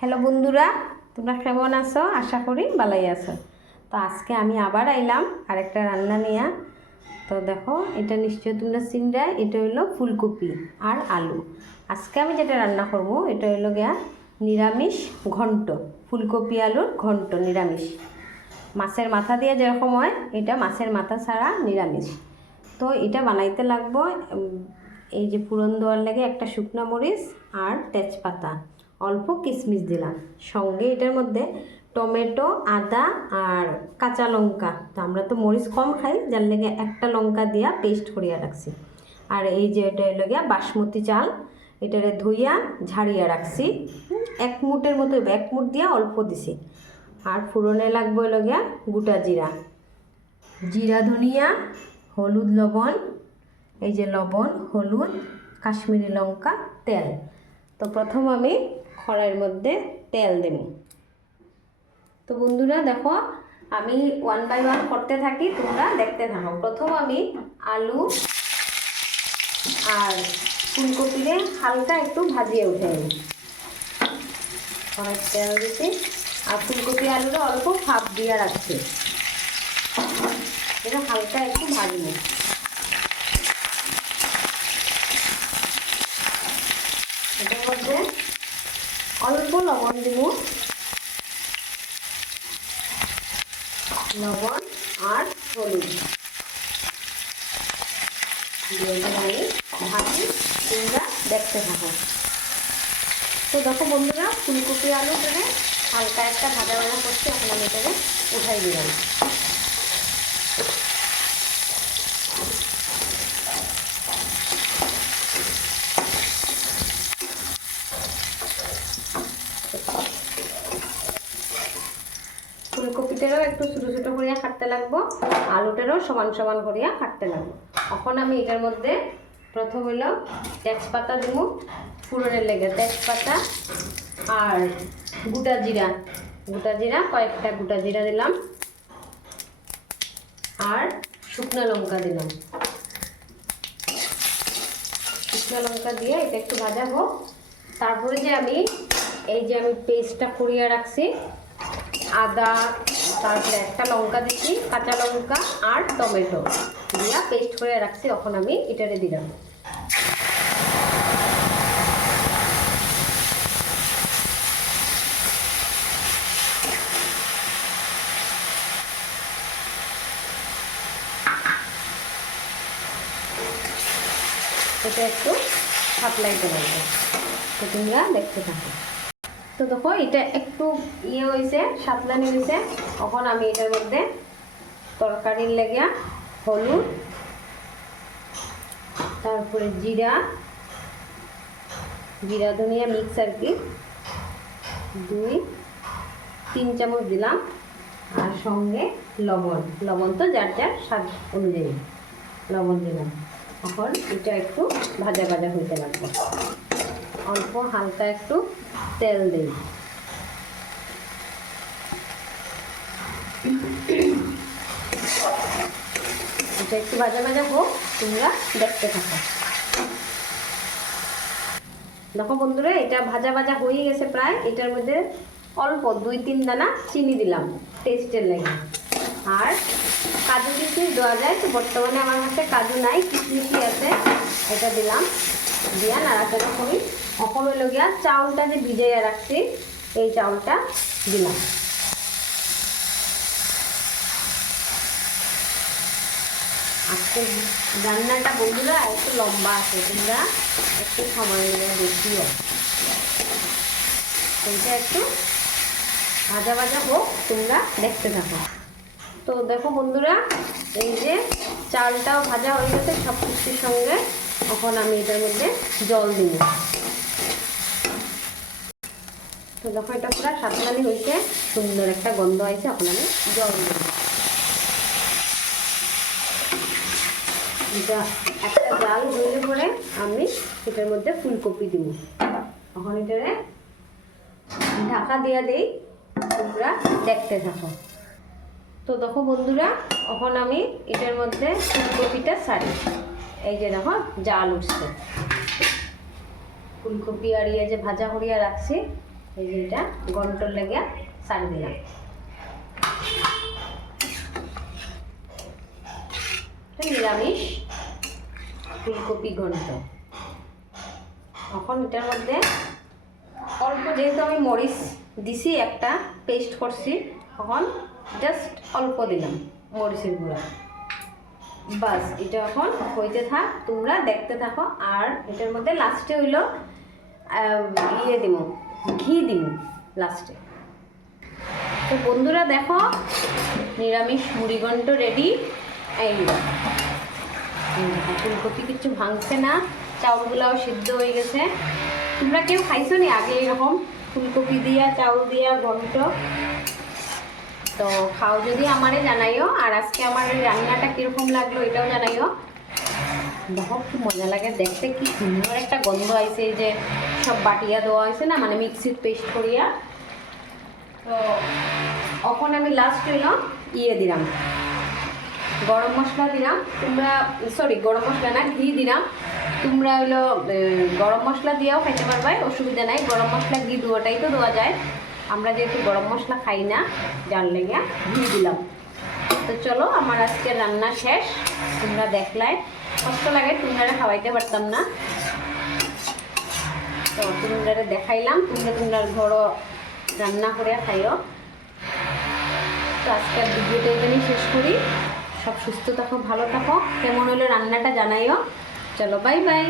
Hello বন্ধুরা, তোমরা কেমন আছো? আশা করি ভালোই আছো। তো আজকে আমি আবার আইলাম আরেকটা রান্না নিয়ে। তো দেখো, এটা নিশ্চয়ই তোমরা চিনরা, এটা হলো ফুলকপি আর আলু। আজকে আমি যেটা রান্না করব এটা হলো গিয়া নিরামিষ ঘন্ট, ফুলকপি আলুর ঘন্ট নিরামিষ। মাছের মাথা দিয়ে যেরকম হয়, এটা মাছের মাথা ছাড়া নিরামিষ। তো এটা বানাইতে লাগবো এই যে ফোড়ন দেওয়ার লাগে একটা শুকনো মরিচ আর তেজপাতা, অল্প কিশমিশ দিলাম, সঙ্গে এটার মধ্যে টমেটো, আদা আর কাঁচা লঙ্কা। তো আমরা তো মরিচ কম খাই, যার লেগে একটা লঙ্কা দিয়া পেস্ট করিয়া রাখছি। আর এই যে এটা হলো গিয়া বাসমতি চাল, এটারে ধুইয়া ঝাড়িয়া রাখছি। এক মুঠের মতো, এক মুঠ দিয়া অল্প দিছি। আর ফোড়নে লাগবে হলো গিয়া গোটা জিরা, জিরা ধনিয়া, হলুদ লবণ, এই যে লবণ, হলুদ, কাশ্মীরি লঙ্কা, তেল। তো প্রথম আমি কড়াইয়ের মধ্যে তেল দেব। তো বন্ধুরা দেখো, আমি 1 বাই 1 করতে থাকি, তোমরা দেখতে থাকো। প্রথম আমি আলু আর ফুলকপিরে হালকা একটু ভাজিয়ে উঠে নিই। কড়াই তেল দিচ্ছি আর ফুলকপি আলুটা অল্প ভাপ দিয়ে রাখছি। এটা হালকা একটু ভাজবো। এটার মধ্যে অল্প লবণ দিব, লবণ আর হলুদ দিয়ে আমি ভাজি, তোমরা দেখতে থাকো। তো দেখো বন্ধুরা, ফুলকপি আলুটাকে হালকা একটা ভাজা ভাজা করছি, এখন আমি এটাকে উঠাই দিলাম। ফুলকপিটারও একটু ছোটো ছোটো করিয়া কাটতে লাগবো, আলুটারও সমান সমান করিয়া কাটতে লাগবো। এখন আমি এটার মধ্যে প্রথম হলো তেজপাতা দিব, ফোড়নের লেগে তেজপাতা আর গোটা জিরা, কয়েকটা গোটা জিরা দিলাম আর শুকনো লঙ্কা দিলাম। শুকনো লঙ্কা দিয়ে এটা একটু ভাজা হোক। তারপরে যে আমি পেস্টটা করিয়া রাখছি, আদা, তারপরে একটা লঙ্কা দিচ্ছি, কাঁচা লঙ্কা আর টমেটো দিয়া পেস্ট করে রাখছি, এখন আমি এটারে দিলাম। এটা একটু সাপ্লাইতে লাগবে, তো তোমরা দেখতে থাকো। তো দেখো, এটা একটু হয়েছে, সাতলানি হয়েছে। এখন আমি এটার মধ্যে তরকারির লেগে হলুদ, তারপরে জিরা ধনিয়া মিক্স আর কি 2-3 চামচ দিলাম, আর সঙ্গে লবণ তো যার যার স্বাদ অনুযায়ী লবণ দিলাম। এখন এটা একটু ভাজা ভাজা হইতে লাগবে, অল্প হালকা একটু তেল দিই। এটা একটু ভাজা ভাজা হোক, তোমরা দেখতে থাকো। দেখো বন্ধুরা, এটা ভাজা ভাজা হয়ে গেছে প্রায়। এটার মধ্যে অল্প 2-3 দানা চিনি দিলাম টেস্টের লাগে, আর কাজু কিশমিশ দেওয়া যায়, তো বর্তমানে আমার কাছে কাজু নাই, কিশমিশই আছে, এটা দিলাম। দিয়া নাড়াচাড়া করি। এখন হইল গিয়া চাউলটা যে ভিজাইয়া রাখছি, এই চাউলটা দিলাম। আজকে রান্নাটা বন্ধুরা একটু লম্বা আছে, তোমরা একটু সময় নিয়ে দেখিও। এইটা একটু ভাজা ভাজা হোক, তোমরা দেখতে থাকো। তো দেখো বন্ধুরা, এই যে চালটাও ভাজা হয়ে গেছে সব কিছুর সঙ্গে। এখন আমি এটার মধ্যে জল দিব। তো দেখো, এটা পুরো সাতলানি হয়েছে, সুন্দর একটা গন্ধ হয়েছে। এখন আমি জল দিব। এটা একটা জাল হইলে পরে আমি এটার মধ্যে ফুলকপি দিব। এখন এটারে ঢাকা দিয়ে দেই, তোমরা দেখতে থাকো। তো দেখো বন্ধুরা, এখন আমি এটার মধ্যে ফুলকপিটা ছাড়ি। এই যে দেখো জাল উঠছে, ফুলকপি আর যে ভাজা করিয়া রাখছি এই যে এটা গন্টর লেগে ছাড় দিলাম। নিরামিষ ফুলকপি ঘন্ট। এখন এটার মধ্যে অল্প, যেহেতু আমি মরিচ দিছি একটা পেস্ট করছি, এখন জাস্ট অল্প দিলাম মরিচের গুঁড়া। বাস এটা এখন হইতে থাক, তোমরা দেখতে থাকো। আর এটার মধ্যে লাস্টে হইলো দিব, ঘি দিব লাস্টে। তো বন্ধুরা দেখো, নিরামিষ মুড়িঘণ্ট রেডি। এই ফুলকপি কিছু ভাঙছে না, চাউলগুলাও সিদ্ধ হয়ে গেছে। তোমরা কেউ খাইছো নি আগে এরকম ফুলকপি দিয়া চাউল দিয়া ঘন্ট? তো খাও যদি আমারে জানাইও। আর আজকে আমার রান্নাটা কীরকম লাগলো এটাও জানাইও। দেখো কি মজা লাগে দেখতে, কি সুন্দর একটা গন্ধ আইছে। এই যে সব বাটিয়া দেওয়া হয়েছে না, মানে মিক্সির পেস্ট করিয়া। তো এখন আমি লাস্ট হইলো দিলাম গরম মশলা দিলাম। তোমরা গরম মশলা না, ঘি দিলাম। তোমরা হইলো গরম মশলা দিয়েও খাইতে পারবে, অসুবিধা নাই। গরম মশলা ঘি দুটাই তো দেওয়া যায়। আমরা যেহেতু গরম মশলা খাই না, যার লেগে ঘি দিলাম। তো চলো, আমার আজকে রান্না শেষ। তোমরা দেখলাই, কষ্ট লাগে, তোমরা খাওয়াইতে পারতাম না, তো তোমরা দেখাইলাম। তোমরা ঘরও রান্না করে খাইও। তো আজকের ভিডিওটা এখানেই শেষ করি। সব সুস্থ থাকো, ভালো থাকো। কেমন হলো রান্নাটা জানাইও। চলো, বাই বাই।